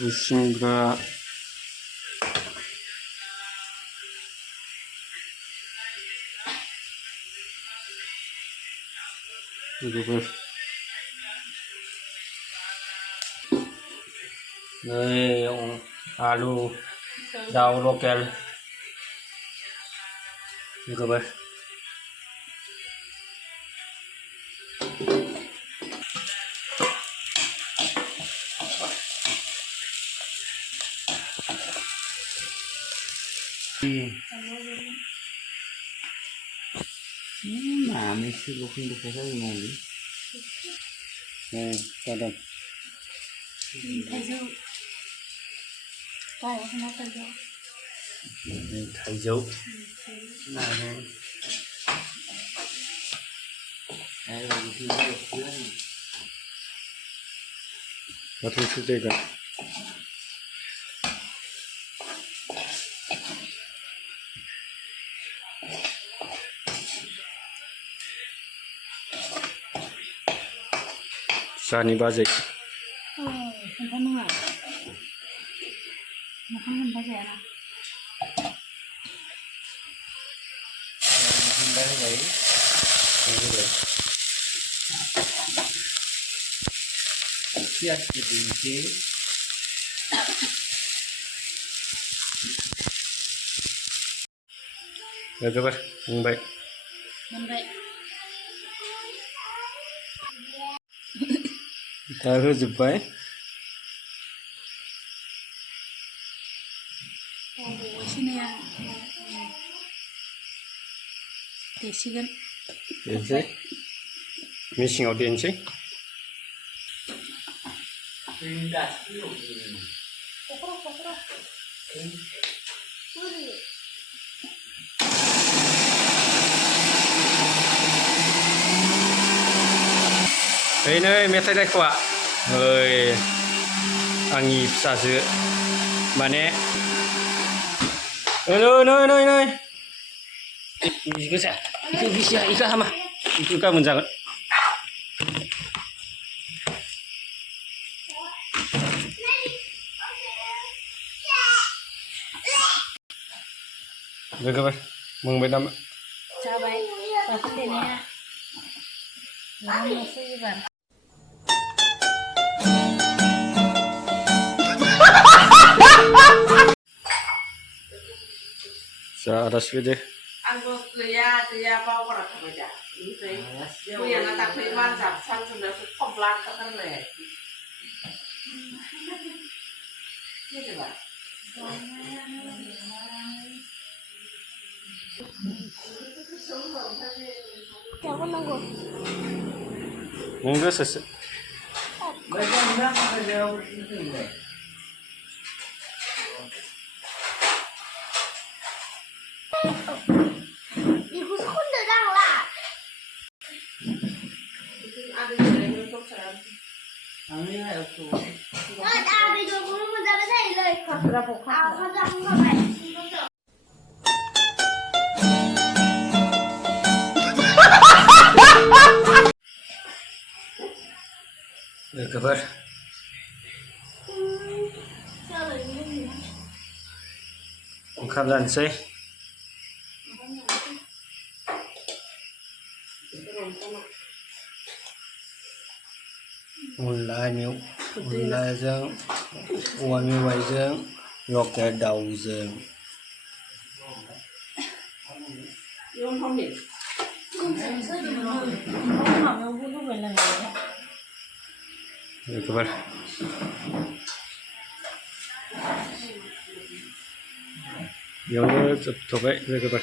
खुसेंग्रा बेफोर नै आलु दाउ लकेल बेफोर मानैसो लखिन्दों जायोमोन जादों थाइजौ बाथौसो जायगा जानि बाजै pièce de vérité. Rồi các bạn, vậy. Ta hơi chụp vậy. Desigan. Desi. Missing out Desi. Đây nơi मेथाइ दाखुआ ओइ आंनि फिसाजो माने नै इखो जा इखो हामा इखो गाबोन जागोन लोगोफोर मोनबाय नामा जाबाय जाखांदेनाया न'आवसो एबार जारासिबाय दे आंबो गैया बावगारा थाबाय दा बेनिफ्राय मैयाना दाख्लै मानजाब सानजुनायावसो खमला ओंखारनांबाय जेनेबा नों गोसोसो 이거 손들어라. 나 이거 구르면 잡아서 이거 아, 가자 한 거만. लोगोफोर ओंखाम जानोसै अनलाजों औवा मेवाइजों लकेल दाउजों लोगोफोर बेयावनो जोबथ'बाय लोगोफोर